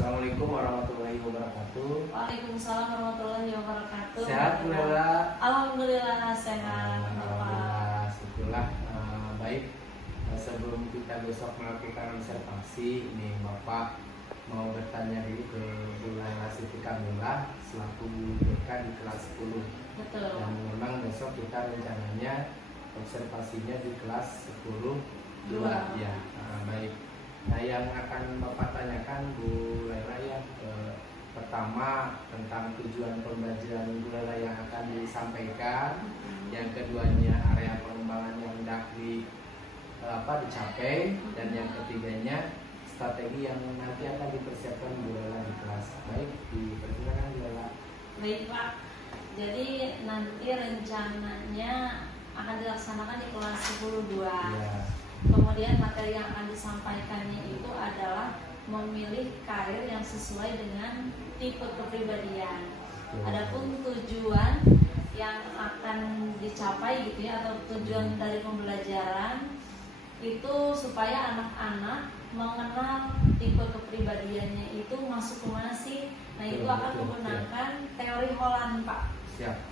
Assalamualaikum warahmatullahi wabarakatuh. Waalaikumsalam warahmatullahi wabarakatuh. Sehat Bu Lela? Alhamdulillah sehat. Alhamdulillah, syukurlah baik. Sebelum kita besok melakukan observasi, ini Bapak mau bertanya dulu ke Bu Lela Siti Kamila selaku BK di kelas 10. Betul. Dan memang besok kita rencananya observasinya di kelas 10 2 ya. Baik. Nah, yang akan Bapak tanyakan Bu Lela ya, pertama tentang tujuan pembelajaran Bu Lela yang akan disampaikan, yang keduanya area pengembangan yang hendak dicapai, dan yang ketiganya strategi yang nanti akan dipersiapkan Bu Lela di kelas. Baik, dipersilakan Bu Lela. Baik Pak, jadi nanti rencananya akan dilaksanakan di kelas 10-2 ya. Kemudian materi yang akan disampaikannya itu adalah memilih karir yang sesuai dengan tipe kepribadian. Adapun tujuan yang akan dicapai gitu ya, atau tujuan dari pembelajaran itu supaya anak-anak mengenal tipe kepribadiannya itu masuk kemana sih. Nah, itu akan menggunakan teori Holland, Pak. Siap.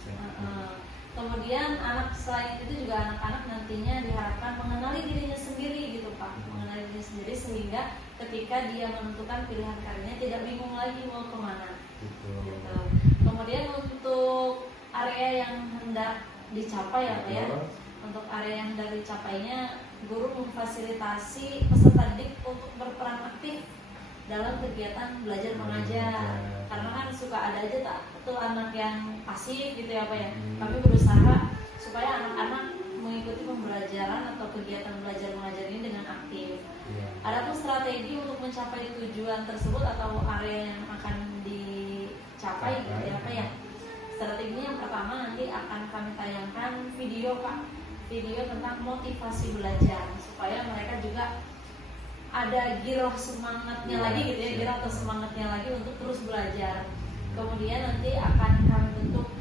Kemudian selain itu juga anak-anak nantinya diharapkan mengenali dirinya sendiri gitu Pak, mengenali dirinya sendiri sehingga ketika dia menentukan pilihan karirnya tidak bingung lagi mau kemana. Gitu. Kemudian untuk area yang hendak dicapai untuk area yang hendak dicapainya, guru memfasilitasi peserta didik untuk berperan aktif dalam kegiatan belajar mengajar. Karena kan suka ada aja tuh anak yang pasif gitu ya Pak ya. Kami berusaha supaya anak-anak mengikuti pembelajaran atau kegiatan belajar mengajar ini dengan aktif. Adapun strategi untuk mencapai tujuan tersebut atau area yang akan dicapai gitu ya Pak ya. Strateginya yang pertama nanti akan kami tayangkan video Pak, video tentang motivasi belajar supaya mereka juga ada giroh semangatnya lagi gitu ya, giroh atau semangatnya lagi untuk terus belajar. Kemudian nanti akan kami bentuk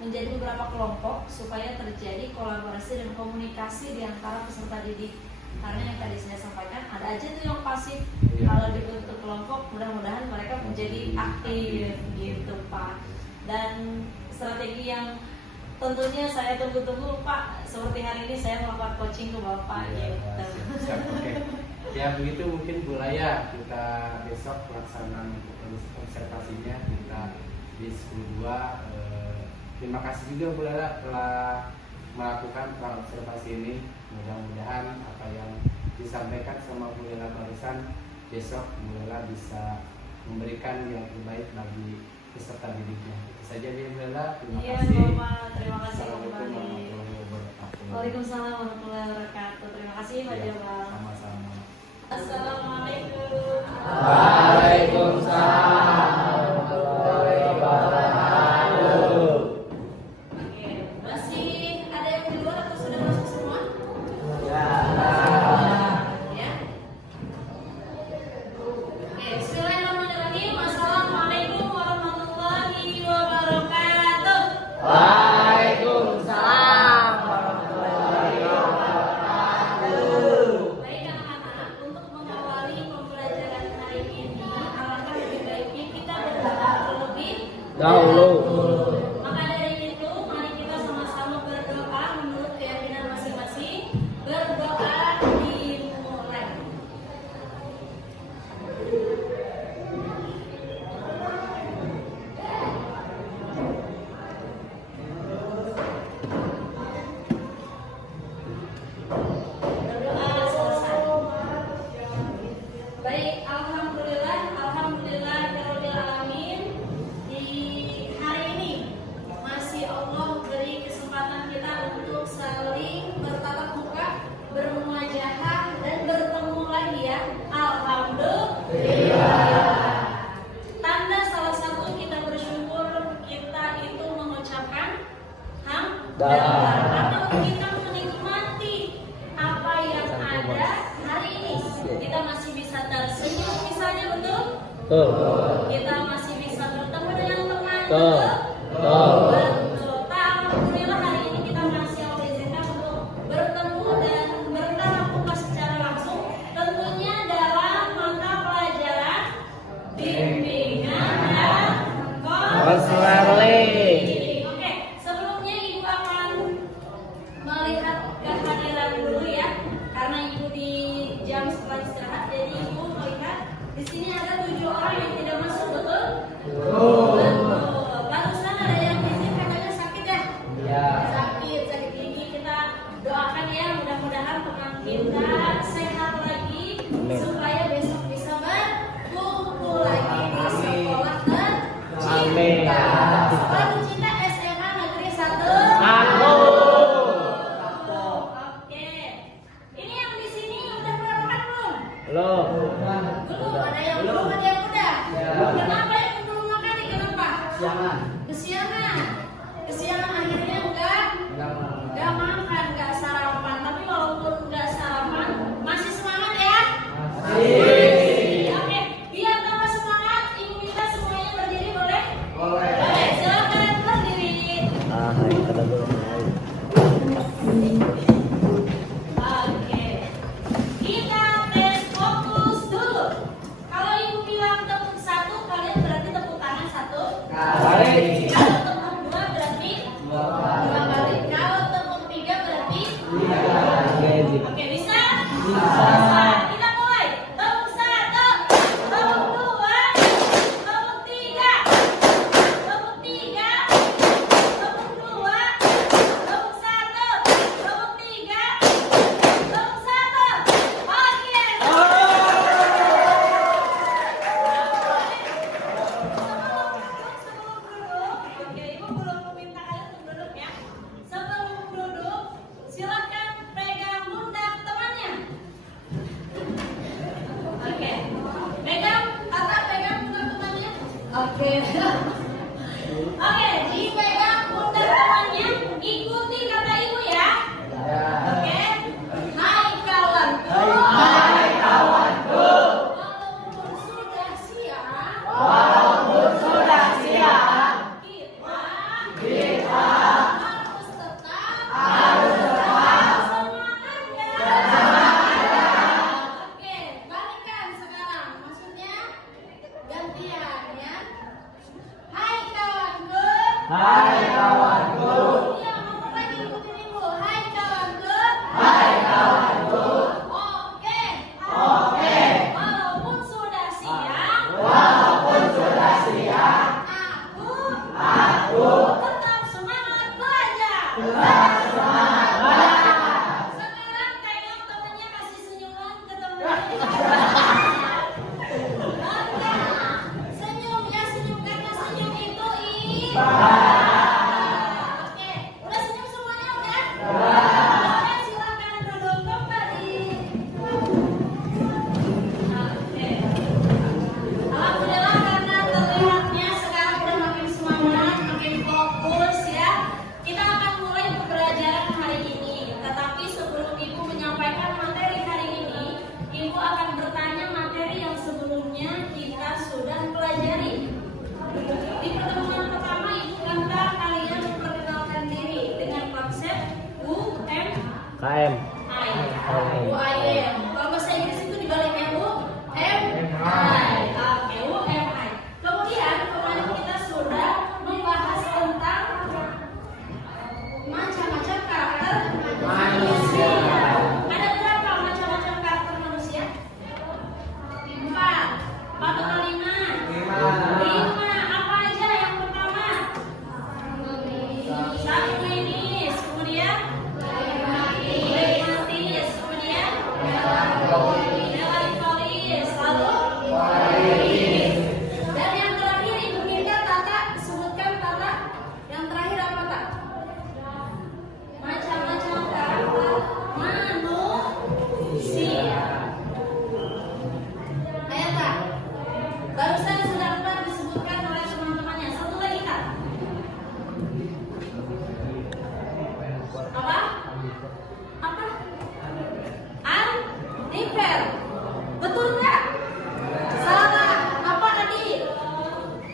menjadi beberapa kelompok supaya terjadi kolaborasi dan komunikasi di antara peserta didik. Karena yang tadi saya sampaikan, ada aja tuh yang pasif. Kalau dibentuk kelompok, mudah-mudahan mereka menjadi aktif gitu Pak. Dan strategi yang tentunya saya tunggu-tunggu Pak, seperti hari ini saya melakukan coaching ke Bapak gitu. Ya begitu mungkin Bu Lela, kita besok pelaksanaan observasinya kita di 10-2. Terima kasih juga Bu Lela telah melakukan observasi ini. Mudah-mudahan apa yang disampaikan sama Bu Lela barusan besok Bu Lela bisa memberikan yang terbaik bagi peserta didiknya. Itu saja Bu Lela. Terima kasih. Bapak, terima kasih. Assalamualaikum warahmatullahi wabarakatuh. Waalaikumsalam warahmatullahi wabarakatuh. Terima kasih Pak Jabal. Sama-sama. Assalamualaikum. Waalaikumsalam warahmatullahi wabarakatuh. Oke, masih ada yang di luar atau sudah masuk semua? Ya. Ya. Oke, bismillahirrahmanirrahim. Assalamualaikum warahmatullahi wabarakatuh. Waalaikumsalam warahmatullahi wabarakatuh. Baik anak-anak, untuk mengawali pembelajaran hari ini, alangkah lebih baiknya kita berdoa terlebih Dahulu. Maka dari itu, mari kita sama-sama berdoa menurut keyakinan masing-masing. Berdoa dimulai. Berdoa selesai. Baik, alhamdulillah, alhamdulillahirabbil alamin. Di hari ini masih Allah beri kesempatan kita untuk saling bertatap muka, bermuajahah dan bertemu lagi ya. Alhamdulillah. Tanda salah satu kita bersyukur, kita itu mengucapkan hamdalah atau kita menikmati apa yang ada hari ini. Kita masih bisa tersenyum misalnya, betul? Kita masih bisa bertemu dengan teman, betul? Betul. Alhamdulillah hari ini kita masih Allah izinkan untuk bertemu dan bertatap muka secara langsung, tentunya dalam mata pelajaran di setelah istirahat. Jadi ibu melihat di sini ada 7 orang yang tidak masuk, betul? Betul. Barusan ada yang ini katanya sakit ya? Iya. Sakit gigi. Kita doakan ya, mudah-mudahan teman kita sehat lagi. Amin. Supaya besok bisa berkumpul lagi di sekolah Amin. tercinta. Sekolah tercinta SMA Negeri 1 Aku. Oke. Ini yang di sini udah pernah makan belum? Belum. Belum, ada yang belum, ada yang udah. Kenapa yang belum makan nih? Kenapa? Siangan. Kesiangan akhirnya enggak makan, enggak sarapan. Tapi walaupun enggak sarapan, masih semangat ya? Oke, biar tambah semangat, ibu minta semuanya berdiri boleh? Boleh, silakan berdiri. Hai, kata dulu. Oke, kita tes fokus dulu. Kalau ibu bilang tepuk 1, kalian berarti tepuk tangan 1. Baik. Kalau tepuk 2 berarti 2 kali. Kalau tepuk 3 berarti oke, bisa? Bisa. Kita mulai. Tepuk 1, tepuk 2, tepuk 3, tepuk 3, tepuk 2, tepuk 1, tepuk 3, tepuk 1. Oke. Sebelum duduk, oke, ibu belum meminta kalian untuk duduk ya. Sebelum duduk, silakan pegang pundak temannya. Oke, pegang, kata pegang pundak temannya. Oke. Oke, dipegang pundak temannya, ikuti kata ibu ya. Oke. Hai kawanku. Walaupun sudah siang. Kita harus tetap semangat ya. Oke, balikan sekarang. Maksudnya gantian ya. Hai kawanku. Hai kawanku. Iya, ngomong lagi, ikutin ibu. Hai kawanku. Hai kawanku. Oke. Oke. Walaupun sudah siang. Walaupun sudah siang, Aku tetap semangat belajar. tetap semangat belajar. Sekarang pegang temennya, kasih senyuman ke temennya. Oke. Senyum ya, senyum karena senyum itu Oke, udah senyum semuanya udah? Oke, silakan duduk kembali. Oke. Alhamdulillah karena terlihatnya sekarang udah makin semangat, makin fokus ya. Kita akan mulai pembelajaran hari ini. Tetapi sebelum ibu menyampaikan materi hari ini, ibu akan bertanya materi yang sebelumnya kita sudah pelajari. Di pertemuan pertama ibu minta kalian memperkenalkan diri dengan konsep KM. UIM. Kalau bahasa Inggris itu dibaliknya UMI. Oke, UMI. Kemudian kemarin kita sudah membahas tentang macam-macam karakter manusia. Ada berapa macam-macam karakter manusia? 4. 4 atau 5? 5. Apa aja yang pertama? Sanguinis. Kemudian pragmatis. Kemudian melankolis. Lalu dan yang terakhir ibu minta Tata sebutkan Tata. Yang terakhir apa Tak? Macam-macam karakter manusia. Ayo Tak. Barusan sudah 4 disebutkan oleh teman-temannya. Satu lagi Tak. Apa? Apa? Unfair. Betul nggak? Salah. Apa tadi?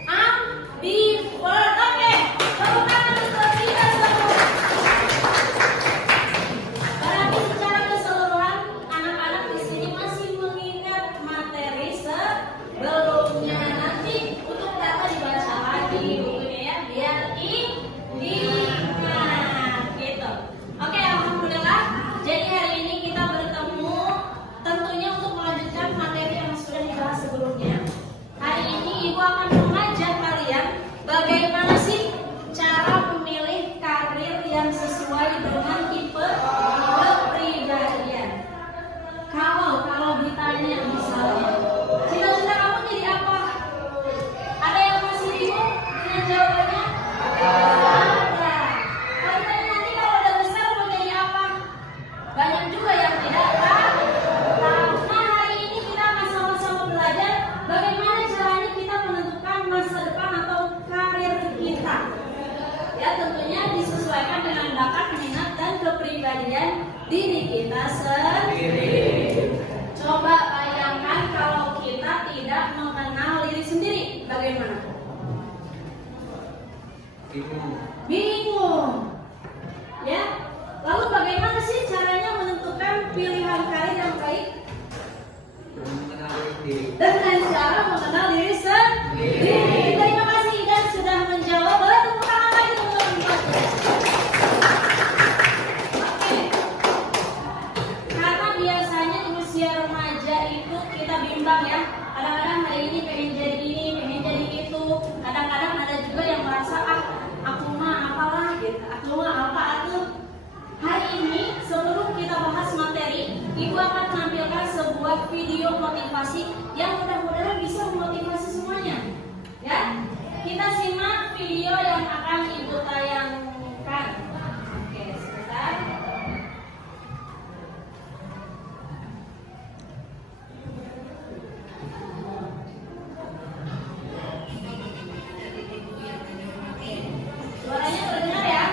Ambivert. Oke. Tepuk tangan untuk kita semua. Berarti secara keseluruhan anak-anak di sini masih mengingat materi sebelumnya. Nanti untuk data dibaca lagi bukunya ya, biar ingat gitu. Oke, alhamdulillah. Jadi hari ini kita bertemu tentunya untuk Bingung. Ya. Lalu bagaimana sih caranya menentukan pilihan karir yang baik? Dengan cara mengenal diri sendiri. Terima kasih Idan sudah menjawab. Boleh tepuk tangan lagi teman-teman. Oke. Karena biasanya di usia remaja itu kita bimbang ya. Kadang-kadang hari ini pengen jadi ini, pengen jadi itu. Kadang-kadang ada juga yang merasa aku mah apalah gitu. Aku mah apa atuh. Hari ini sebelum kita bahas materi, Ibu akan menampilkan sebuah video motivasi yang mudah-mudahan bisa memotivasi semuanya. Ya, kita simak video yang akan Ibu tayangkan. Oke, sebentar. Suaranya terdengar ya?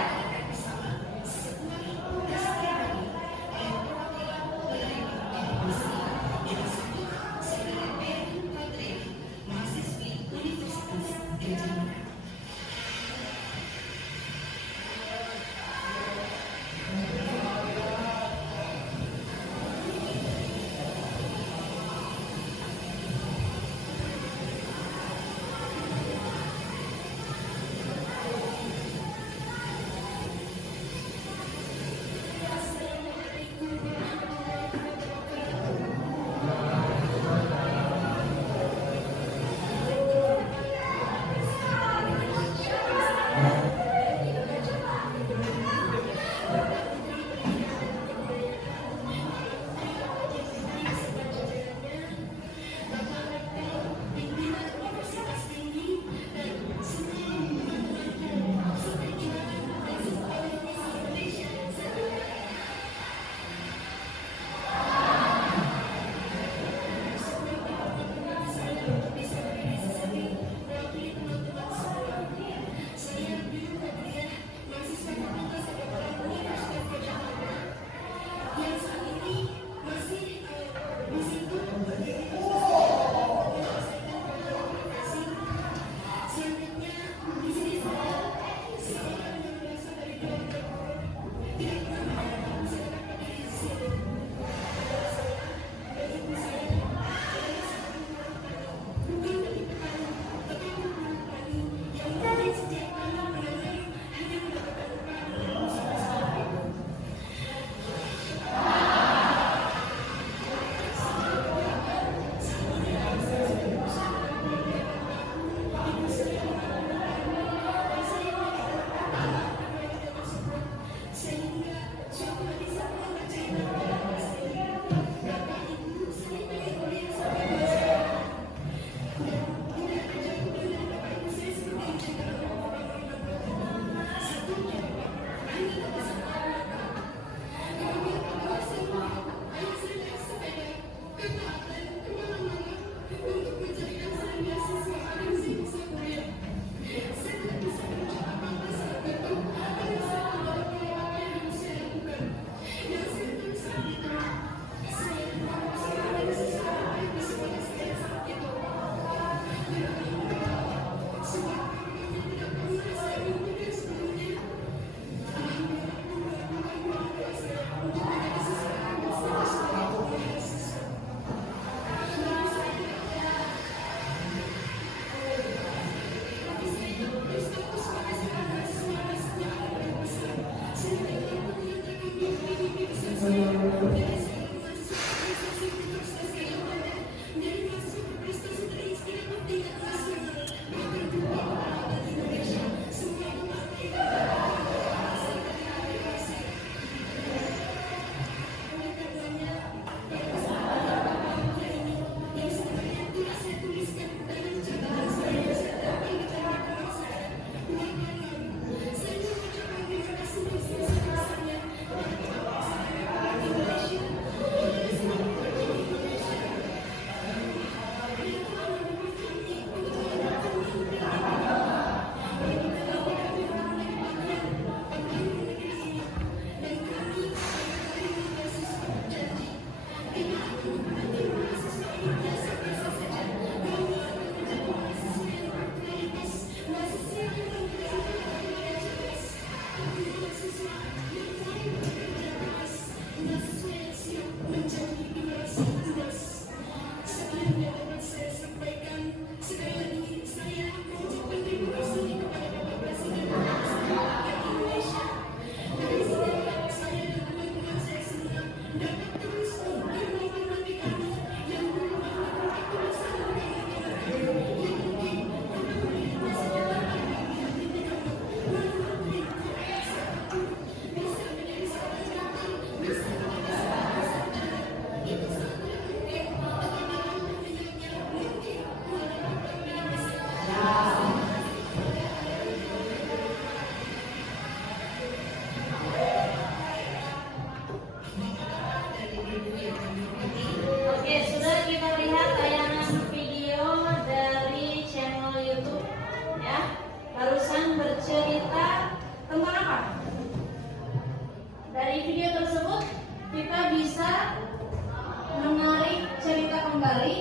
menarik cerita kembali.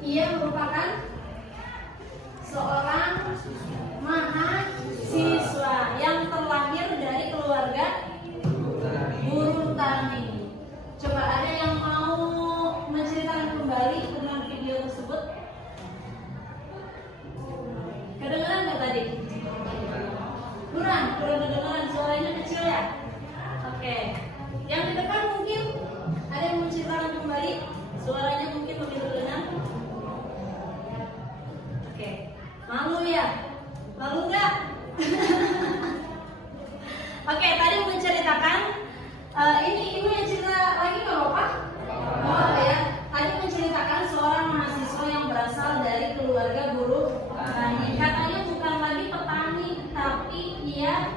Ia merupakan seorang mahasiswa yang terlahir dari keluarga guru tani. Coba ada yang mau menceritakan kembali dengan video tersebut? Kedengeran nggak tadi? Kurang kedengeran, suaranya kecil ya? Oke. Yang di depan mungkin ada yang menceritakan kembali, suaranya mungkin lebih terdengar. Oke. Malu ya? Malu nggak? Oke, tadi menceritakan ini ibu yang cerita lagi nggak apa? Oh ya, tadi menceritakan seorang mahasiswa yang berasal dari keluarga buruh tani. Katanya bukan lagi petani, tapi ia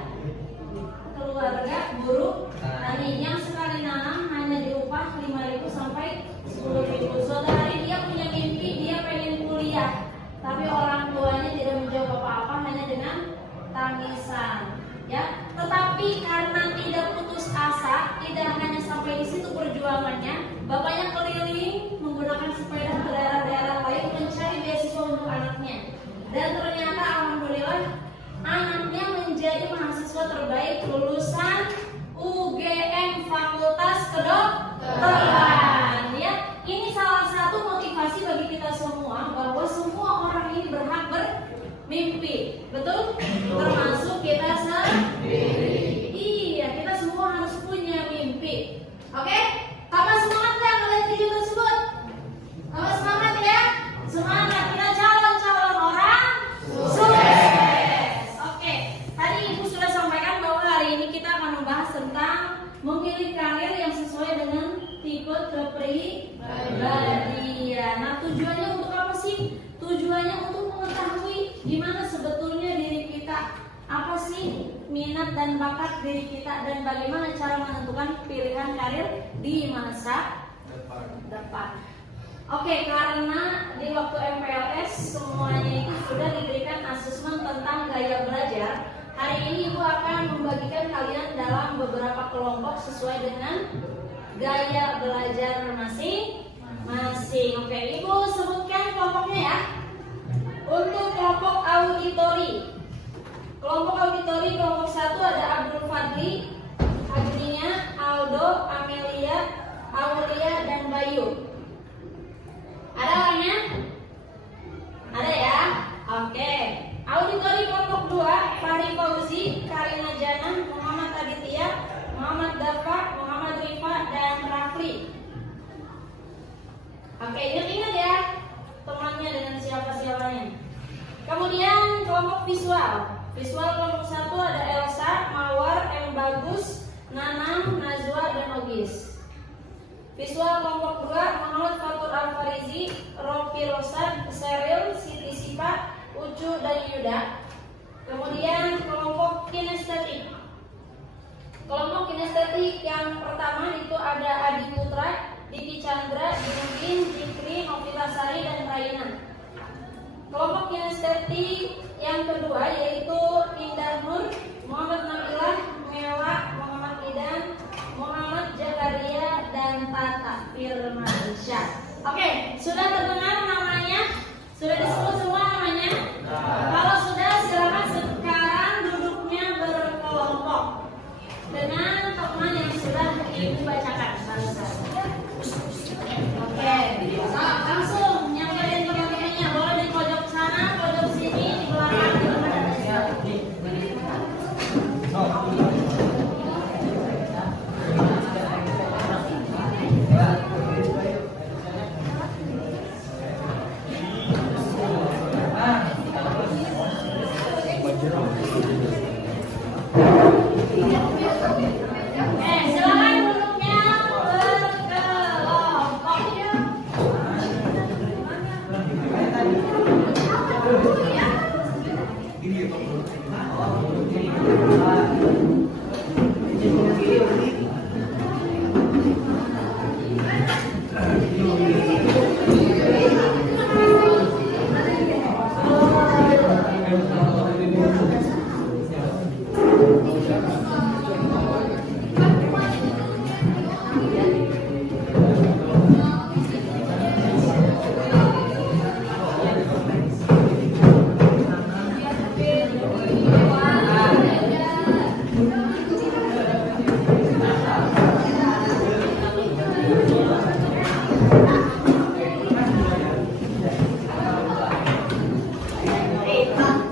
keluarga buruh tani yang sekali nanam hanya diupah 5.000 sampai 10.000. Suatu hari dia punya mimpi, dia pengen kuliah, tapi orang tuanya tidak menjawab apa-apa, hanya dengan tangisan. Ya, tetapi karena tidak putus asa, tidak hanya sampai di situ perjuangannya, bapaknya keliling menggunakan sepeda ke daerah-daerah lain mencari beasiswa untuk anaknya. Dan ternyata alhamdulillah anaknya menjadi mahasiswa terbaik lulusan UGM Fakultas Kedokteran. Ya, ini salah satu motivasi bagi kita semua bahwa semua orang ini berhak bermimpi, betul? Termasuk kita sendiri. Iya, kita semua harus punya mimpi. Oke? Tambah semangat ya melihat video tersebut? Tambah semangat ya? Semangat, kita calon-calon orang sukses. Oke, tadi Ibu sudah sampaikan bahwa hari ini kita akan membahas tentang memilih karir yang sesuai dengan tipe kepribadian. Nah, tujuannya untuk apa sih? Tujuannya untuk mengetahui gimana sebetulnya diri kita, apa sih minat dan bakat diri kita, dan bagaimana cara menentukan pilihan karir di masa depan. Oke, karena di waktu MPLS semuanya itu sudah diberikan asesmen tentang gaya belajar, hari ini Ibu akan membagikan kalian dalam beberapa kelompok sesuai dengan gaya belajar masing-masing. Oke, Ibu sebutkan kelompoknya ya. Untuk kelompok auditori, kelompok 1 ada Abdul Fadli, Agnia, Aldo, Amelia, Aulia, dan Bayu. Ada orangnya? Ada ya? Oke. Auditori kelompok 2, Fahri Fauzi, Karina Jana, Muhammad Aditya, Muhammad Dafa, Muhammad Rifa, dan Rafli. Oke, ingat-ingat ya temannya dengan siapa-siapanya. Kemudian kelompok visual kelompok 1 ada Elsa, Mawar, M. Bagus, Nanang, Najwa, dan Ogis. Visual kelompok 2 Muhammad Fatur Al-Farizi, Ropi Rosad, Seril, Siti Sipa, Ucu, dan Yuda. Kemudian kelompok kinestetik yang pertama itu ada Adi Putra, Diki Chandra, Dinudin, Zikri, Novitasari, dan Raina. Kelompok kinestetik yang kedua yaitu Indah Nur, Muhammad Nabilah, Mela, Muhammad Idan, Muhammad Jakaria, dan Tata Firmansyah. Oke, sudah terdengar namanya? Sudah disebut semua namanya? Kalau sudah, silakan sekarang duduknya berkelompok dengan teman yang sudah Ibu bacakan. Oke, langsung nyamperin teman-temannya. Boleh di pojok sana, pojok sini, di belakang, di mana ada.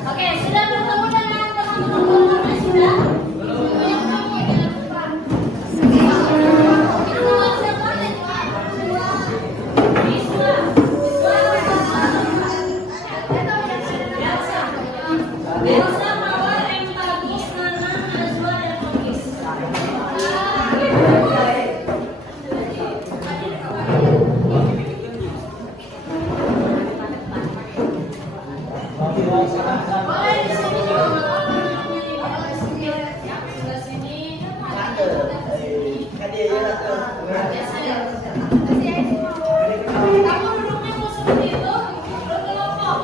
Oke, sudah bertemu dengan teman-teman golongan sudah? Elsa, Mawar, Tagis, Nana, Najwa, dan Fogis. Boleh di sini juga ya, sebelah sini. Kamu duduknya mau seperti itu, berkelompok.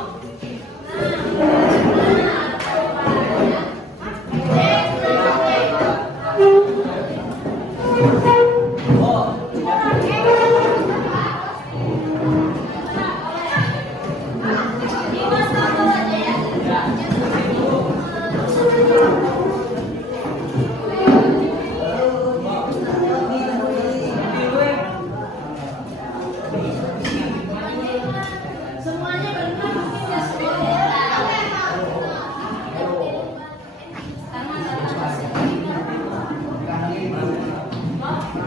Semuanya benar mungkin nggak semuanya.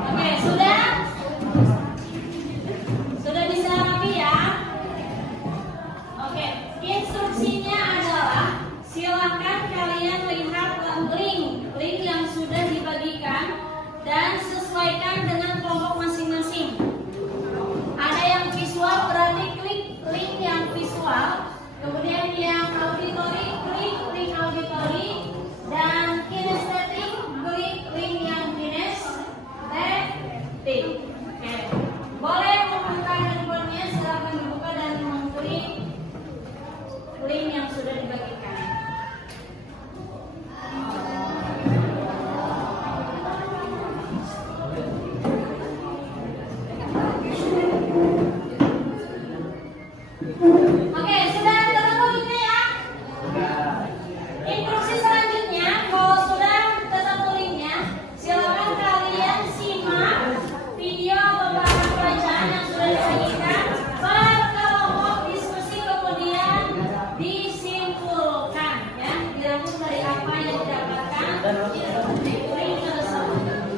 Oke, sudah? Sudah bisa rapi ya? Oke, instruksinya adalah silakan kalian lihat link yang sudah dibagikan dan sesuaikan dengan kelompok masing-masing. Ada yang visual berarti klik link yang visual, kemudian yang auditory klik link auditory, dan kinestetik klik link yang kinestetik. Oke, boleh membuka handphonenya, silakan dibuka dan mengklik link yang sudah dibagikan. Oke, sudah ketemu linknya ya? Instruksi selanjutnya, kalau sudah ketemu linknya, silakan kalian simak video beberapa bacaan yang sudah disajikan, berkelompok diskusi, kemudian disimpulkan ya, dirangkum dari apa yang didapatkan di link tersebut.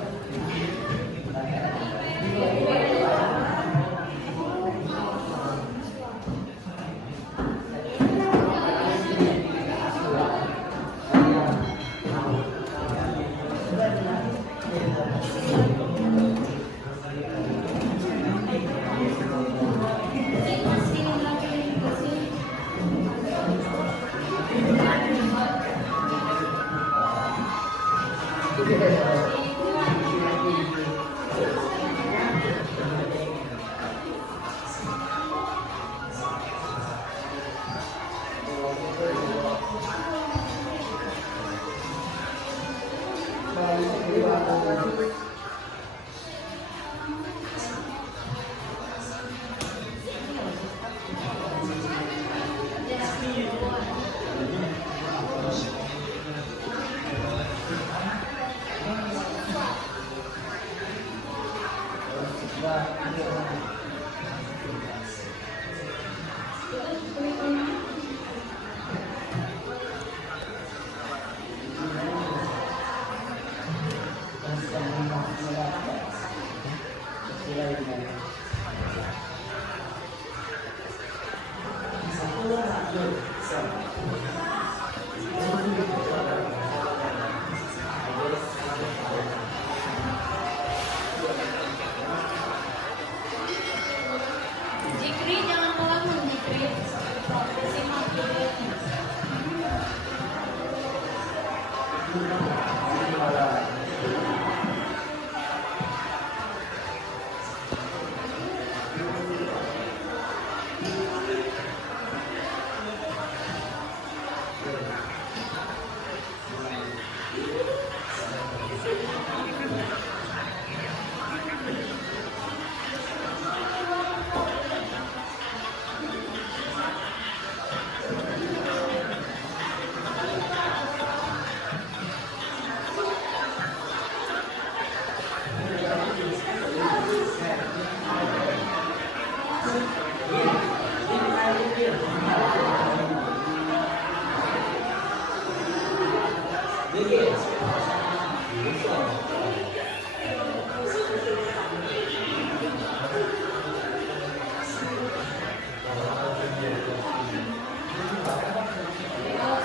Kalau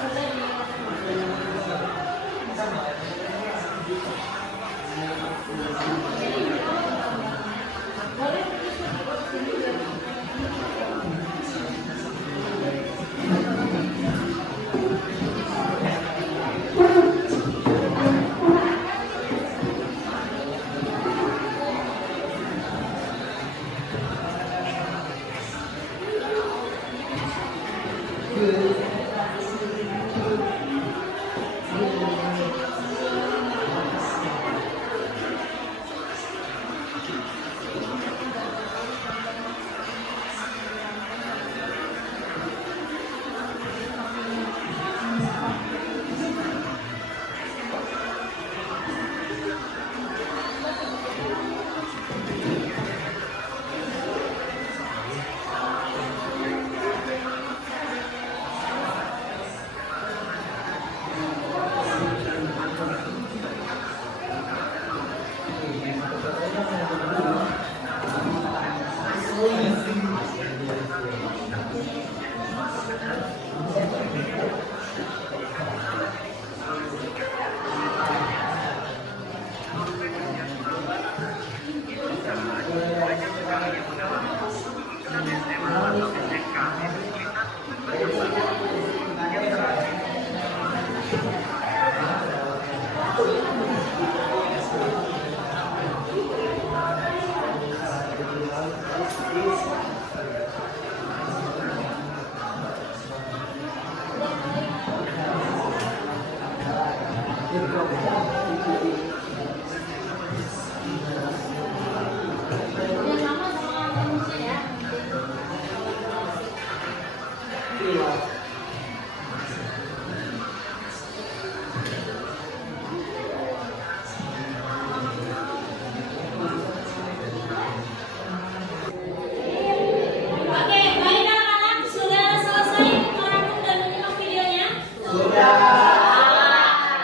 sudah yang lama sama manusia ya. Oke, baik anak-anak, sudah selesai merangkum dan menyimak videonya? Sudah.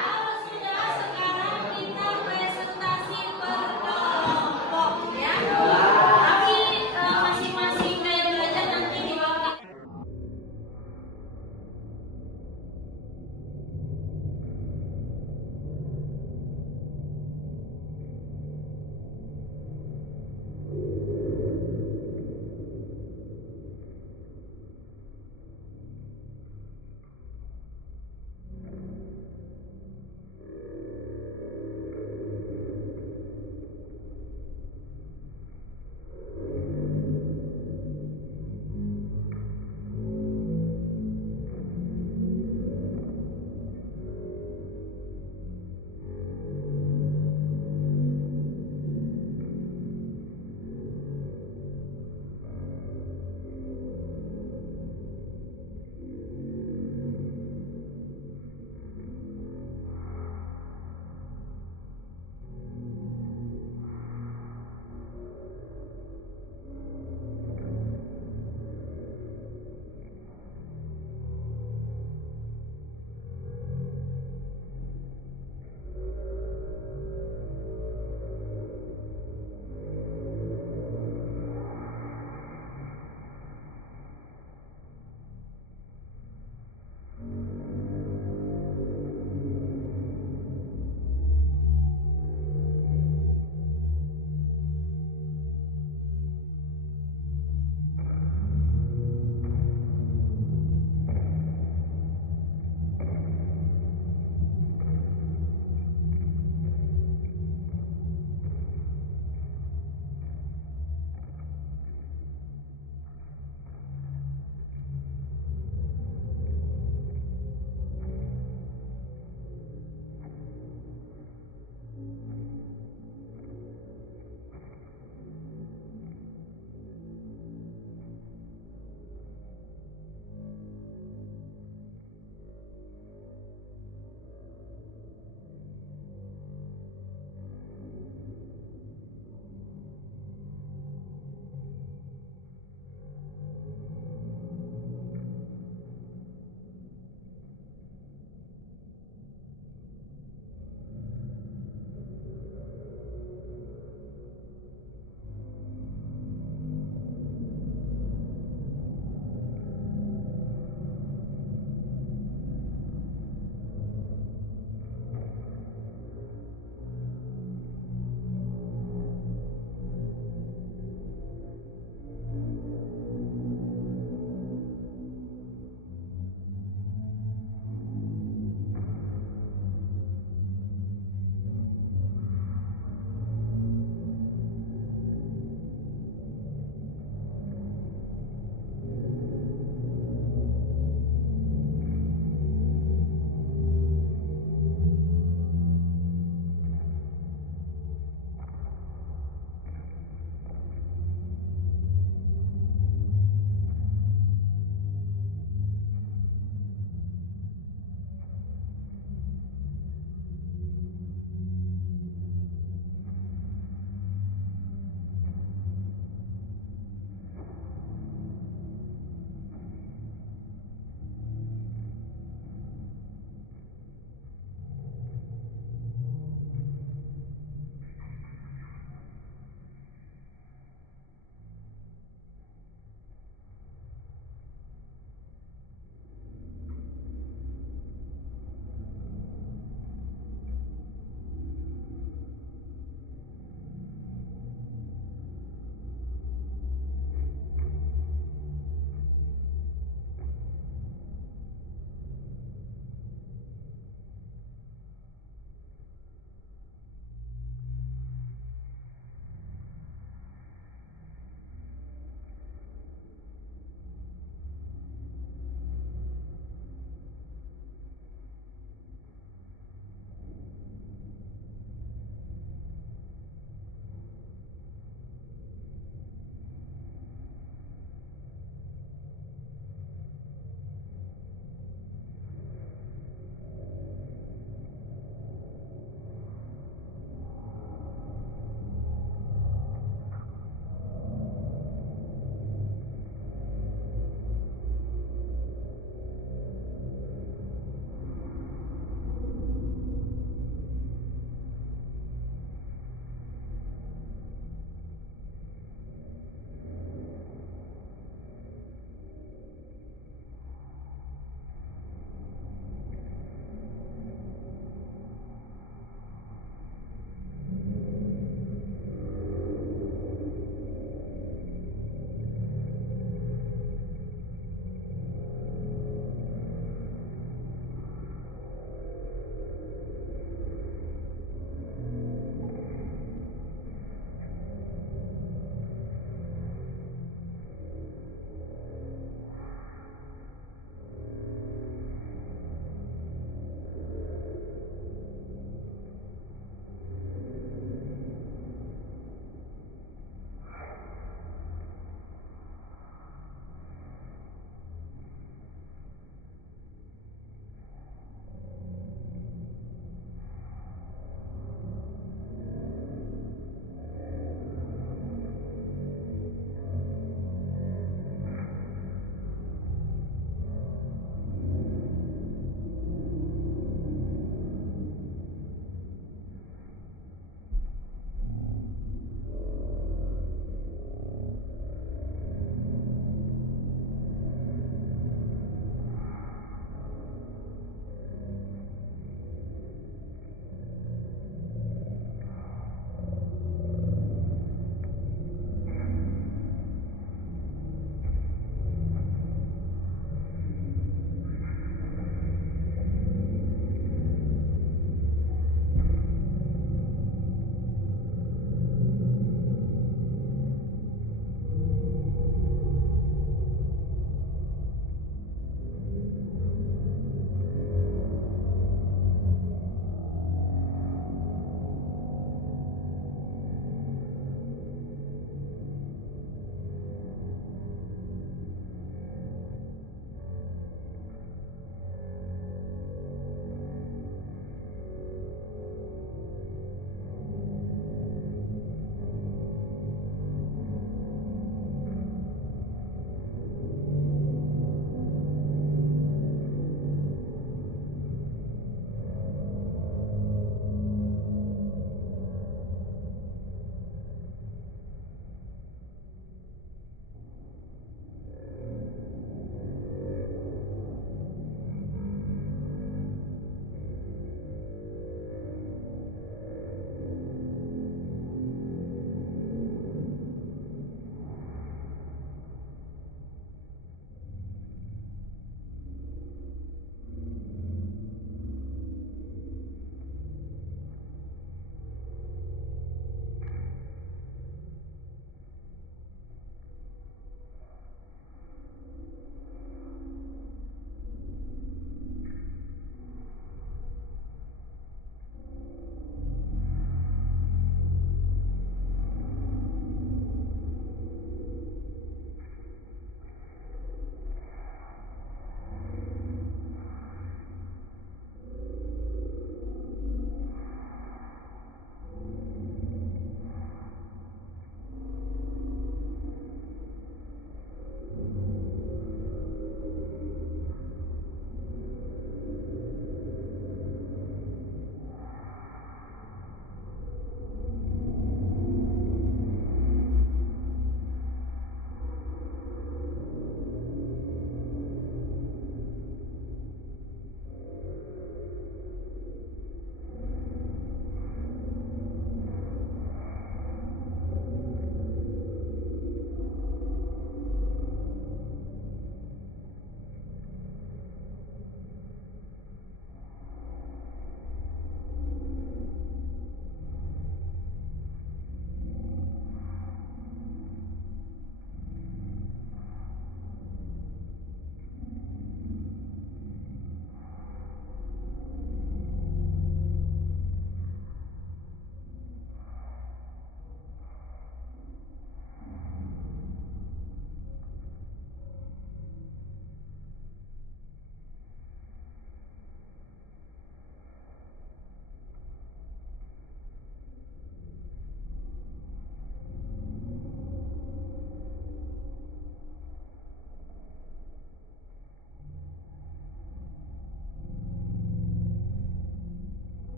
Kalau sudah, sekarang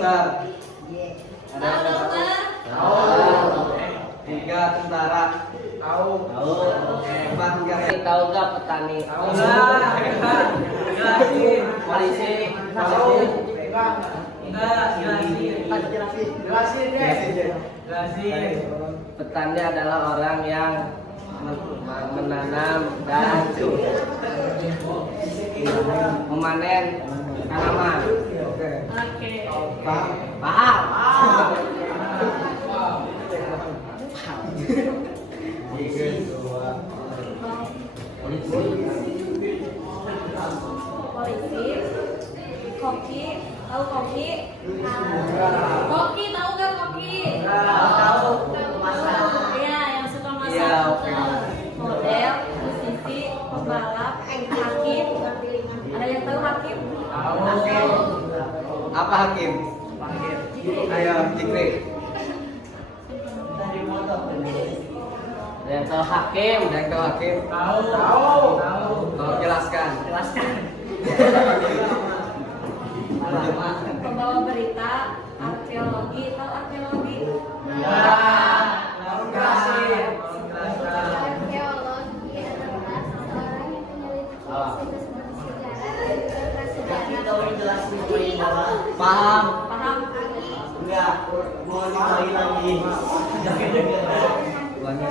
dokter? Ada Tahu yang tahu? dokter? Tahu. 3 tentara. Tahu. Tahu. 4 garda. Tahu nggak petani? Tahu nggak? Jelasin. Polisi. Tahu. Jelasin. Petani adalah orang yang menanam dan memanen tanaman. Oke. Oke. Paham? Polisi. Koki. Tahu koki? Koki tahu nggak koki? Tahu. Iya, yang suka masak. Iya, oke. Model, musisi, pembalap, hakim. Ada yang tahu hakim? Tahu. Apa hakim? Ayo, Jikri. Ada yang tahu hakim? Ada yang tahu hakim? Tahu. Tolong jelaskan. Pembawa berita, arkeologi. Tahu arkeologi? Tolong jelasin. Arkeologi adalah seseorang yang meneliti sejarah dan prasejarah. Paham? Paham? Enggak. Mau dimulai lagi. Ulangi.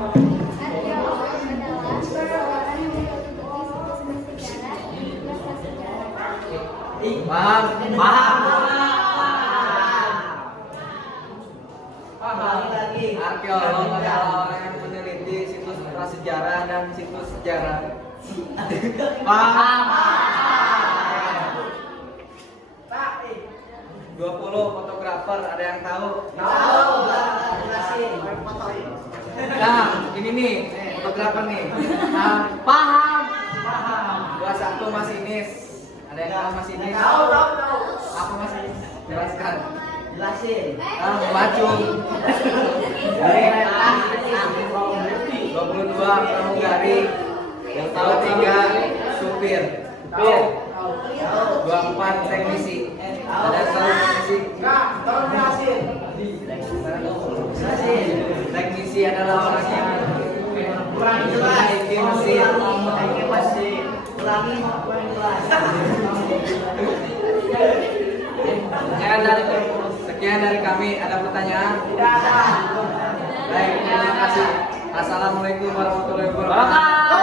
Arkeolog adalah seseorang yang meneliti sejarah dan juga prasejarah. Paham? Arkeolog adalah orang yang meneliti situs prasejarah dan situs sejarah. Paham? 20 fotografer, ada yang tahu? Tahu. Nah, ini nih, fotografer nih. Paham. 21 masinis. Ada yang tahu masinis? Tahu. Apa masinis? Jelaskan. Baju. 22 pramugari. Yang tahu 3 supir. 24 teknisi. Ada yang tahu teknisi? Teknisi adalah orang yang memperbaiki mesin. Sekian dari kami. Ada pertanyaan? Baik, terima kasih. Assalamualaikum warahmatullahi wabarakatuh.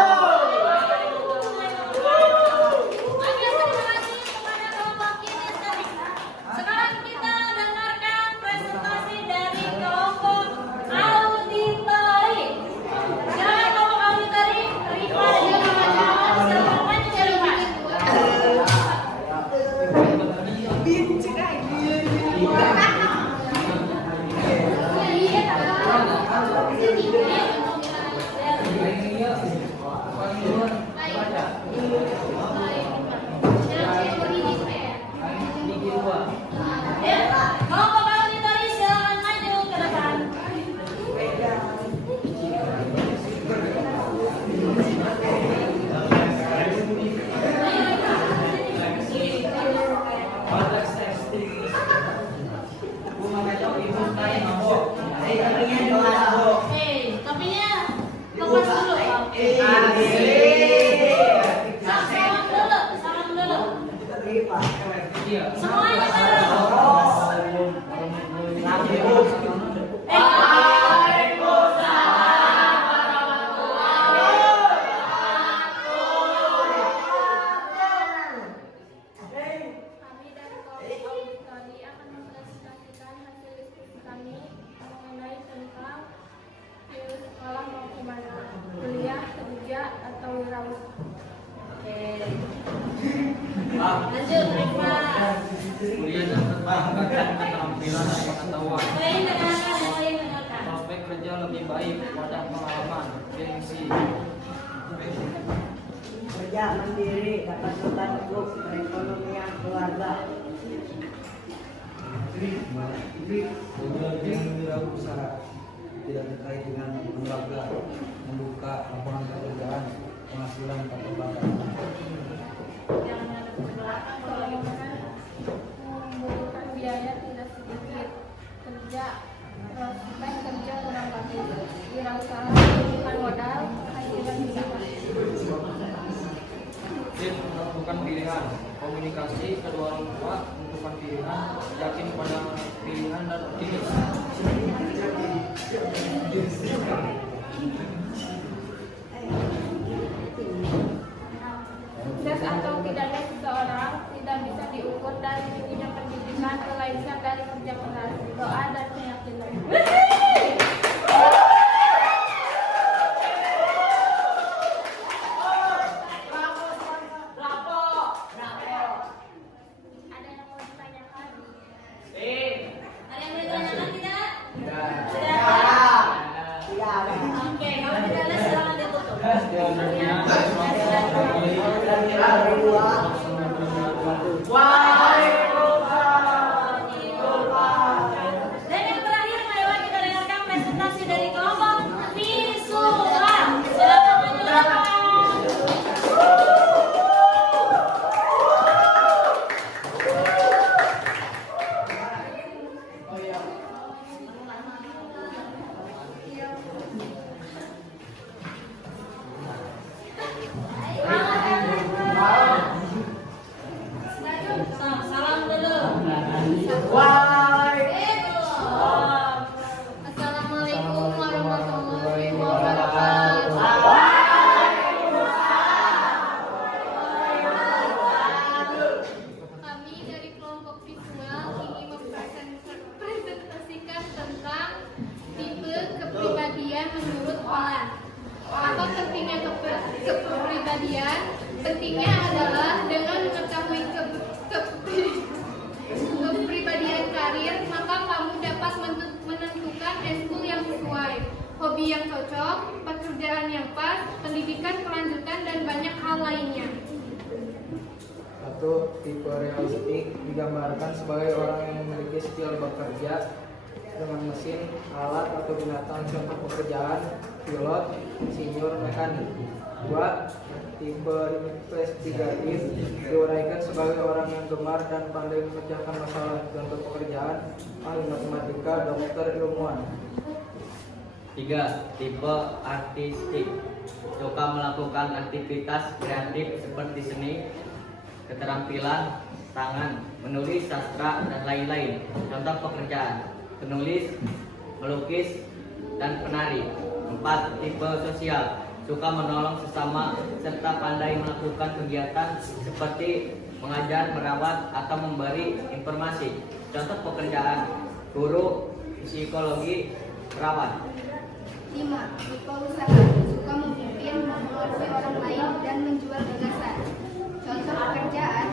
Sekarang kita dengarkan presentasi dari kelompok auditori. Silakan kelompok auditori, Rifa dan Mas Silakan maju ya Rifa. Kelompok auditori silakan maju ke depan. Kopinya lepas dulu. Salam dulu. Semuanya Kami dari kelompok auditori akan mempresentasikan hasil diskusi kami mengenai tentang sekolah mau kemana, kuliah, kerja, atau wirausaha. Oke. Lanjut, Rifa. Kuliah dan mengembangkan keterampilan dan pengetahuan. Mulai dengarkan. Prospek kerja lebih baik pada pengalaman, gengsi. Kerja mandiri dapat membantu perekonomian keluarga. Usaha tidak terkait dengan lembaga membuka lapangan pekerjaan penghasilan atau Jangan ada ke belakang. Bagaimana membuka bermanfaat, menentukan pilihan, yakin pada pilihan dan optimis. Sukses atau tidaknya seseorang tidak bisa diukur dari tingginya pendidikan, melainkan dari kerja keras, doa dan keyakinan. Ada yang mau ditanyakan? Ada yang mau ditanyakan tidak? Tidak. Tidak. Tidak. Oke, kalau tidak ada silakan ditutup. Dan yang terakhir, marilah kita dengarkan presentasi dari kelompok visual. Silakan menjelaskan. Salam dulu. Assalamualaikum warahmatullahi wabarakatuh. Kami dari kelompok visual ingin mempresentasikan tentang tipe kepribadian menurut Olan. Apa pentingnya kepribadian? Pentingnya adalah dengan mengetahui kepribadian karir, maka kamu dapat menentukan eskul yang sesuai, hobi yang cocok, pekerjaan yang pas, pendidikan kelanjutan, dan banyak hal lainnya. Satu, tipe realistik digambarkan sebagai orang yang memiliki skill bekerja dengan mesin, alat, atau binatang, contoh pekerjaan, pilot, insinyur, mekanik. Dua, tipe investigatif diuraikan sebagai orang yang gemar dan pandai memecahkan masalah, contoh pekerjaan, ahli matematika, dokter, ilmuwan. 3. Tipe artistik, suka melakukan aktivitas kreatif seperti seni, keterampilan tangan, menulis, sastra, dan lain-lain. Contoh pekerjaan: penulis, melukis, dan penari. 4. Tipe sosial, suka menolong sesama serta pandai melakukan kegiatan seperti mengajar, merawat, atau memberi informasi. Contoh pekerjaan: guru, psikologi, perawat. 5. Tipe usaha, suka memimpin, mempengaruhi orang lain, dan menjual gagasan. Contoh pekerjaan: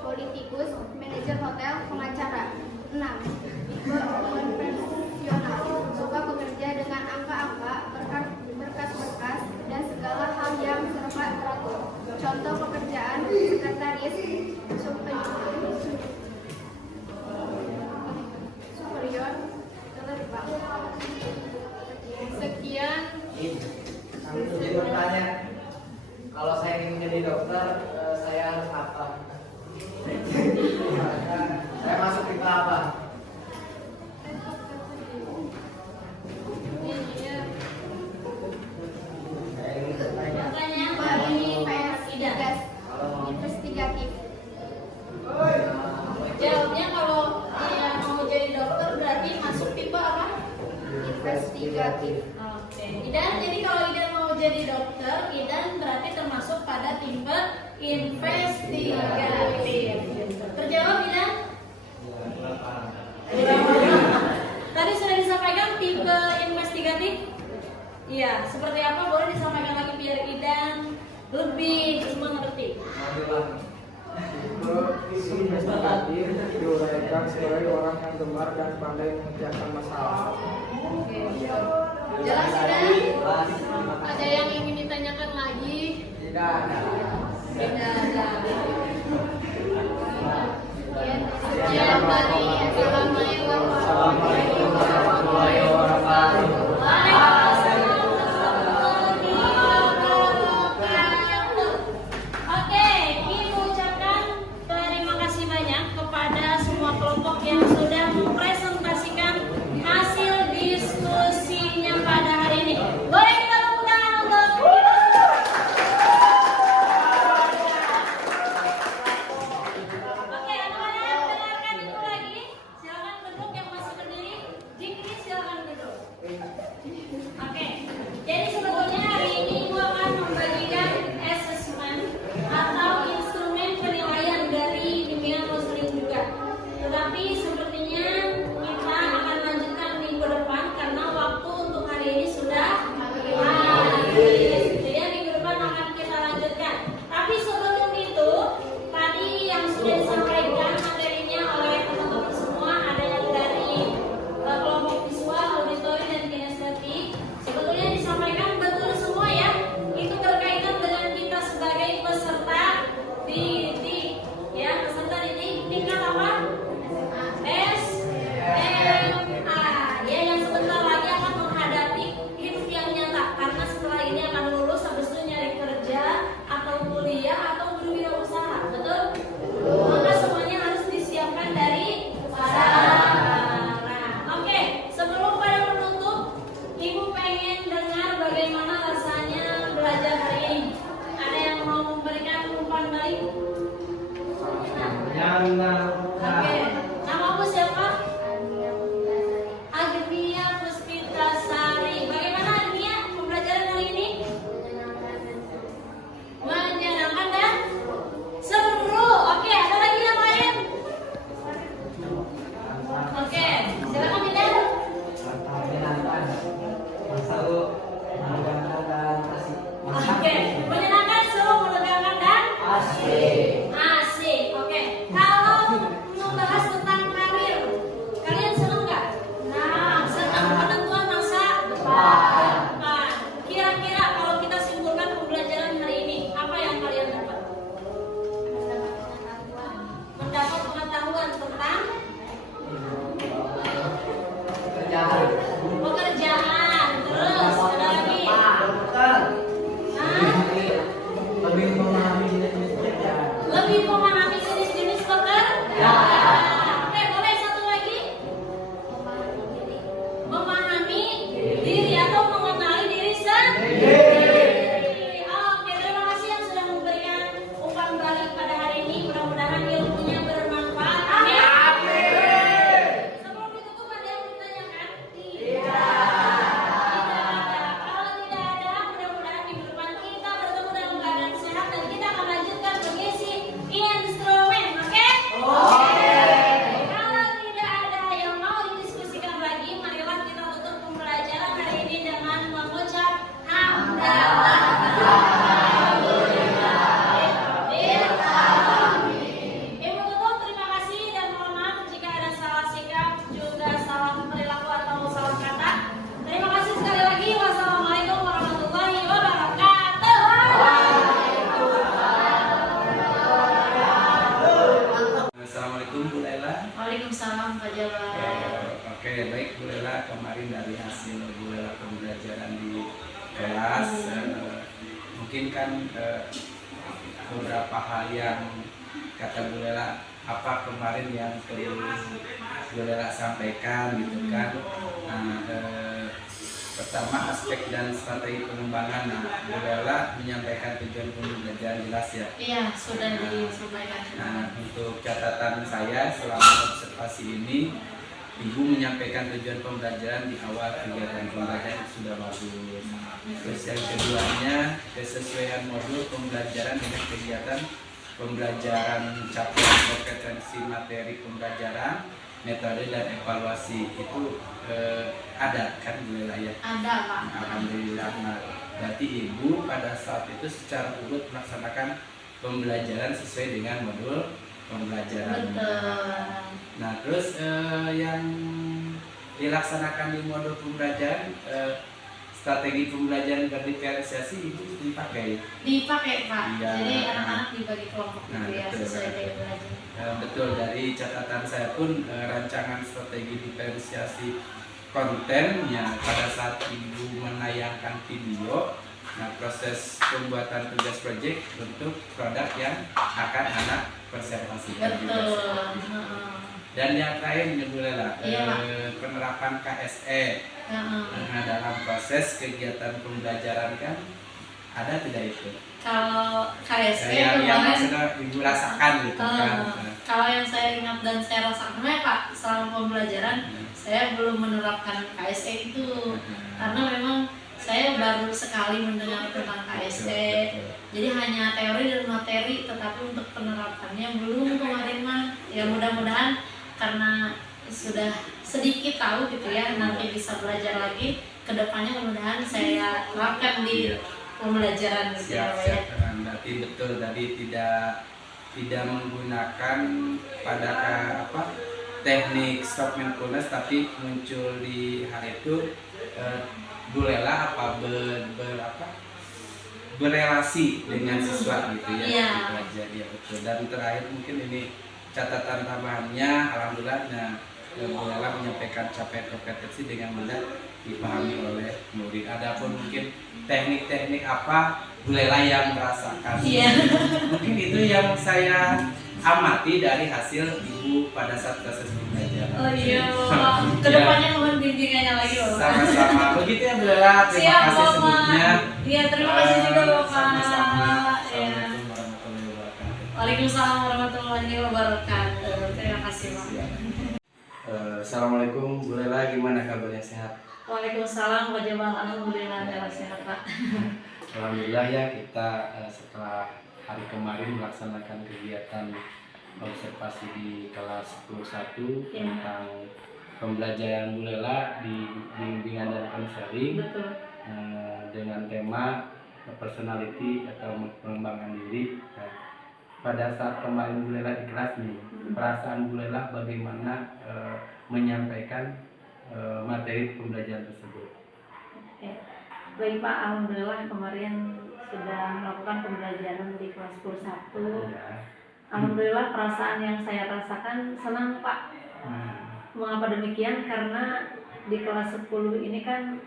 politikus, manajer hotel, pengacara. 6. Tipe konvensional, suka bekerja dengan angka-angka, berkas-berkas, dan segala hal yang serba teratur. Contoh pekerjaan: sekretaris, superior, teller bank. Sekian. Kami jadi bertanya, kalau saya ingin menjadi dokter, saya harus apa? Saya masuk tipe apa? Iya. Saya ingin bertanya. Pertanyaan Pak, ini tidak. investigatif. Jawabnya kalau dia mau jadi dokter berarti masuk tipe apa? Investigatif. Oke. Idan, jadi kalau Idan mau jadi dokter, Idan berarti termasuk pada tipe investigatif. Terjawab Idan? Tadi sudah disampaikan tipe investigatif. Iya, seperti apa? Boleh disampaikan lagi biar Idan lebih mengerti. Tipe investigatif diuraikan sebagai orang yang gemar dan pandai memecahkan masalah. Oke. Jelas Idan? Ada yang ingin ditanyakan lagi? Tidak ada. Tidak ada. Sekian dari Assalamualaikum warahmatullahi wabarakatuh. Waalaikumsalam warahmatullahi wabarakatuh. Oke, Ibu ucapkan terima kasih banyak kepada semua kelompok yang sudah mempresentasikan hasil diskusinya pada hari ini. Boleh kita tepuk tangan untuk kita semua. Tapi sepertinya kita akan lanjutkan minggu depan karena waktu untuk hari ini sudah habis. Jadi minggu depan akan kita lanjutkan. Tapi sebelum itu, tadi yang sudah disampaikan materinya oleh teman-teman semua, ada yang dari kelompok visual, auditori, dan kinestetik. Sebetulnya disampaikan betul semua ya. Itu berkaitan dengan kita sebagai peserta didik. Ya, peserta didik tingkat apa? SMA. Ya, yang sebentar lagi akan menghadapi hidup yang nyata. Karena setelah ini akan lulus, habis itu nyari kerja atau kuliah atau berwirausaha. Betul? Maka semuanya harus disiapkan dari sekarang. Oke, sebelum pada menutup, Ibu pengen dengar bagaimana rasanya belajar hari ini. Ada yang mau memberikan umpan balik? Oke, namamu siapa? Agnia Puspitasari. Bagaimana Agnia pembelajaran hari ini? Menyenangkan dan seru. Oke, ada lagi yang lain? Oke, silakan Milen. Oke, menyenangkan, seru, menegangkan dan asik. Oke, kalau membahas tentang karir, kalian senang nggak? Senang penentuan masa depan. Kira-kira kalau kita simpulkan pembelajaran hari ini, apa yang kalian dapat? Mendapat pengetahuan tentang pekerjaan. Terus ada lagi? Lebih memahami jenis-jenis pekerjaan. Oke, boleh satu lagi? Memahami diri atau mengenali diri sendiri. Oke, terima kasih yang sudah memberikan umpan balik pada hari ini. Mudah-mudahan ilmunya bermanfaat. Amin. Sebelum ditutup, ada yang ditanyakan? Kalau tidak ada, mudah-mudahan minggu depan kita bertemu dalam keadaan sehat dan kita akan lanjutkan mengisi instrumen, oke? Kalau tidak ada yang mau didiskusikan lagi, marilah kita tutup pembelajaran hari ini dengan mengucap hamdalah. Ibu tutup, terima kasih dan mohon maaf jika ada salah sikap, juga salah perilaku atau salah kata. Terima kasih sekali lagi. Wassalamualaikum warahmatullahi wabarakatuh. Assalamualaikum Bu Lela. Waalaikumsalam Pak Jabar. Oke, baik Bu Lela, kemarin dari hasil Bu Lela pembelajaran di kelas, mungkin kan beberapa hal yang kata Bu Lela, apa kemarin yang perlu Bu Lela sampaikan gitu kan. Pertama aspek dan strategi pengembangan. Bu Lela menyampaikan tujuan pembelajaran jelas ya. Iya, sudah disampaikan. Untuk catatan saya selama observasi ini, Ibu menyampaikan tujuan pembelajaran di awal kegiatan pembelajaran sudah bagus. Terus yang keduanya, kesesuaian modul pembelajaran dengan kegiatan pembelajaran capaian kompetensi materi pembelajaran, metode dan evaluasi itu ada kan Bu Lela ya? Ada Pak. Alhamdulillah. Nah, berarti Ibu pada saat itu secara urut melaksanakan pembelajaran sesuai dengan modul pembelajaran. Betul. Nah, terus yang dilaksanakan di modul pembelajaran, strategi pembelajaran berdiferensiasi itu dipakai. Dipakai Pak. Iya. Jadi anak-anak dibagi kelompok Nah, gitu ya, betul, sesuai betul. dengan belajar. Betul, dari catatan saya pun rancangan strategi diferensiasi kontennya pada saat Ibu menayangkan video. Nah, proses pembuatan tugas proyek bentuk produk yang akan anak presentasikan juga. Betul. Dan yang terakhir Bu Lela, Iya, Pak. penerapan KSE. Nah, dalam proses kegiatan pembelajaran kan ada tidak itu? Kalau KSE Yang kemarin, maksudnya Ibu rasakan gitu kan? kalau yang saya ingat dan saya rasakan Pak selama pembelajaran, saya belum menerapkan KSE itu karena memang saya baru sekali mendengar tentang KSE. Jadi hanya teori dan materi, tetapi untuk penerapannya belum kemarin mah. Ya mudah-mudahan karena sudah sedikit tahu gitu ya, nanti bisa belajar lagi kedepannya, mudah-mudahan saya terapkan di pembelajaran gitu ya, Pak ya. Siap. Berarti betul tadi tidak menggunakan pada teknik stop mindfulness, tapi muncul di hari itu Bu Lela berelasi dengan siswa gitu ya. Iya. Gitu aja dia betul. Dan terakhir mungkin ini catatan tambahannya, alhamdulillah Bu Lela menyampaikan capaian kompetensi dengan mudah dipahami oleh murid. Adapun mungkin teknik-teknik apa Bu Lela yang merasakan. Iya. Mungkin itu yang saya amati dari hasil Ibu pada saat proses pembelajaran. Oh iya, kedepannya mohon bimbingannya lagi loh, Pak. Sama-sama. Begitu ya Bu Lela. Terima Siap, kasih Bapak. sebelumnya. Iya, terima kasih juga Bapak. Sama-sama. Iya. Assalamualaikum warahmatullahi wabarakatuh. Waalaikumsalam warahmatullahi wabarakatuh. Terima kasih Pak. Assalamualaikum Bu Lela, gimana kabarnya, sehat? Waalaikumsalam Pak Jamal, alhamdulillah dalam sehat Pak. Alhamdulillah ya, kita setelah hari kemarin melaksanakan kegiatan observasi di kelas 10.1 Ya. tentang pembelajaran Bu Lela di bimbingan dan konseling Betul. dengan tema personality atau pengembangan diri. Nah, pada saat kemarin Bu Lela di kelas nih, perasaan Bu Lela bagaimana menyampaikan materi pembelajaran tersebut? Oke. Baik Pak, alhamdulillah kemarin sudah melakukan pembelajaran di kelas 10.1. Ya. Alhamdulillah perasaan yang saya rasakan senang Pak. Mengapa demikian? Karena di kelas 10 ini kan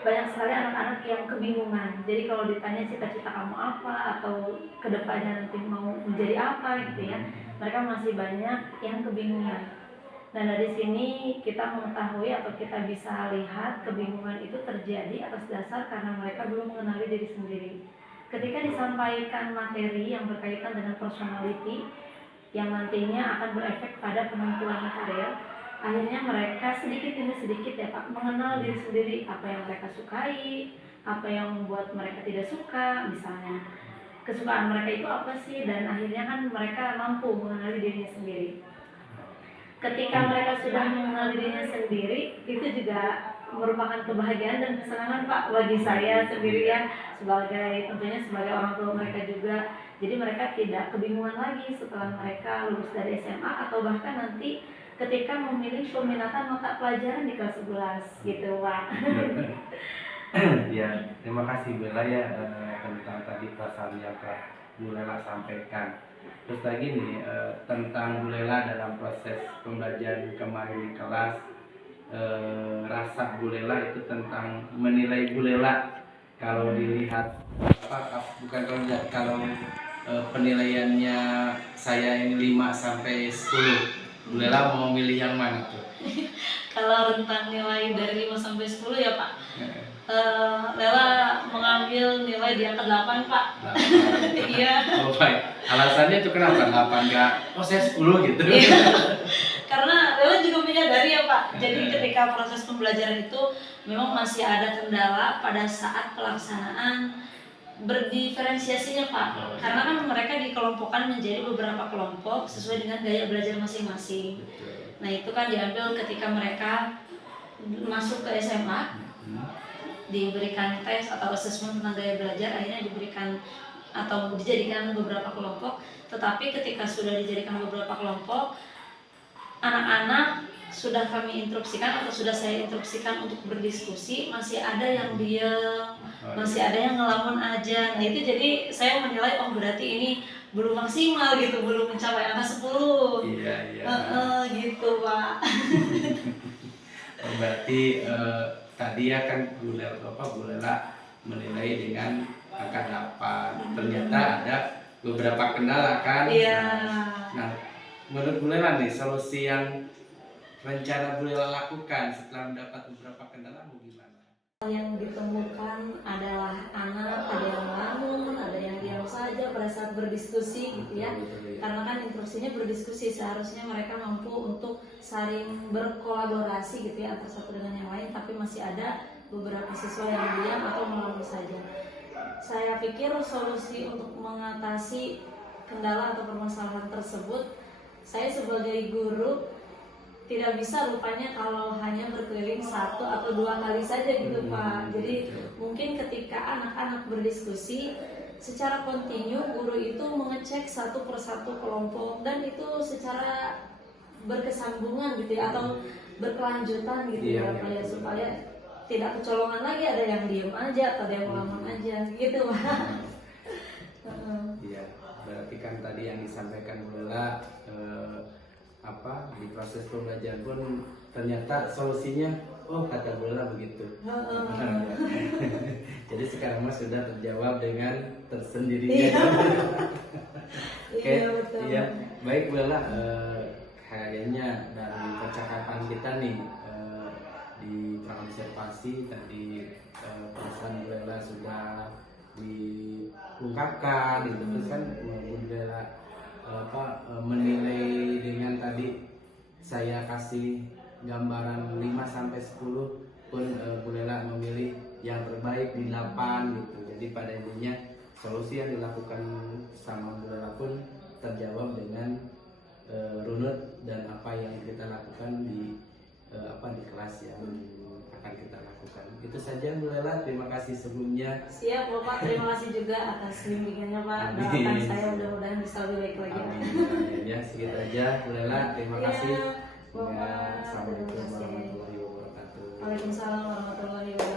banyak sekali anak-anak yang kebingungan. Jadi kalau ditanya cita-cita kamu apa atau kedepannya nanti mau menjadi apa gitu ya, mereka masih banyak yang kebingungan. Dan dari sini kita mengetahui atau kita bisa lihat kebingungan itu terjadi atas dasar karena mereka belum mengenali diri sendiri. Ketika disampaikan materi yang berkaitan dengan personality yang nantinya akan berefek pada penentuan karir, akhirnya mereka sedikit demi sedikit ya Pak mengenal diri sendiri, apa yang mereka sukai, apa yang membuat mereka tidak suka, misalnya kesukaan mereka itu apa sih, dan akhirnya kan mereka mampu mengenali dirinya sendiri. Ketika mereka sudah mengenal dirinya sendiri, itu juga merupakan kebahagiaan dan kesenangan Pak bagi saya sendiri ya, tentunya sebagai orang tua mereka juga. Jadi mereka tidak kebingungan lagi setelah mereka lulus dari SMA atau bahkan nanti ketika memilih peminatan mata pelajaran di kelas 11 gitu Pak. Ya, terima kasih Bu Lela ya tentang tadi perasaan yang telah Bu Lela sampaikan. Terus lagi nih tentang Bu Lela dalam proses pembelajaran kemarin di kelas, rasa Bu Lela itu tentang menilai Bu Lela. Kalau dilihat kalau penilaiannya saya ini 5 sampai 10, Bu Lela mau milih yang mana tuh? Kalau rentang nilai dari 5 sampai 10 ya Pak, Lela mengambil nilai di angka 8 Pak. 8. Iya. Oh baik. Alasannya itu kenapa 8 enggak? Oh saya 10 gitu. Iya. Karena Lela juga menyadari ya Pak. Jadi ketika proses pembelajaran itu memang masih ada kendala pada saat pelaksanaan berdiferensiasinya Pak. Karena kan mereka dikelompokkan menjadi beberapa kelompok sesuai dengan gaya belajar masing-masing. Nah itu kan diambil ketika mereka masuk ke SMA, diberikan tes atau asesmen tentang gaya belajar, akhirnya diberikan atau dijadikan beberapa kelompok. Tetapi ketika sudah dijadikan beberapa kelompok, anak-anak sudah kami instruksikan atau sudah saya instruksikan untuk berdiskusi, masih ada yang diam, masih ada yang ngelamun aja. Nah itu jadi saya menilai oh berarti ini belum maksimal gitu, belum mencapai angka 10. Iya. Gitu Pak. Berarti tadi ya kan Bu Lela menilai dengan angka 8. Ternyata ada beberapa kendala kan. Iya. Nah, menurut Bu Lela nih solusi yang rencana Bu Lela lakukan setelah mendapat beberapa kendala mau gimana? Yang ditemukan adalah anak, ada yang ngelamun, ada yang diam saja pada saat berdiskusi gitu ya. Karena kan instruksinya berdiskusi, seharusnya mereka mampu untuk saling berkolaborasi gitu ya antara satu dengan yang lain, tapi masih ada beberapa siswa yang diam atau ngelamun saja. Saya pikir solusi untuk mengatasi kendala atau permasalahan tersebut, saya sebagai guru tidak bisa rupanya kalau hanya berkeliling 1 atau 2 kali saja gitu Pak. Jadi mungkin ketika anak-anak berdiskusi secara kontinu, guru itu mengecek satu persatu kelompok dan itu secara berkesambungan gitu ya, atau berkelanjutan gitu ya Pak ya, supaya tidak kecolongan lagi, ada yang diem aja atau ada yang ngelamun aja gitu Pak. Iya, berarti kan tadi yang disampaikan Bu Lela di proses pembelajaran pun ternyata solusinya kata Bu Lela begitu. Jadi sekarang mah sudah terjawab dengan tersendirinya. Oke, iya, baik Bu Lela, kayaknya dari percakapan kita nih di praobservasi tadi perasaan Bu Lela sudah diungkapkan gitu, terus kan Bu Lela menilai dengan tadi saya kasih gambaran 5-10 pun Bu Lela memilih yang terbaik di 8 gitu. Jadi pada intinya solusi yang dilakukan sama Bu Lela pun terjawab dengan runut dan apa yang kita lakukan di di kelas yang akan kita lakukan. Itu saja Bu Lela, terima kasih sebelumnya. Siap Bapak, terima kasih juga atas bimbingannya Pak. Doakan saya mudah-mudahan bisa lebih baik lagi. Amin. Ya, segitu aja Bu Lela, terima kasih. Bapak, Assalamualaikum warahmatullahi wabarakatuh. Waalaikumsalam warahmatullahi wabarakatuh.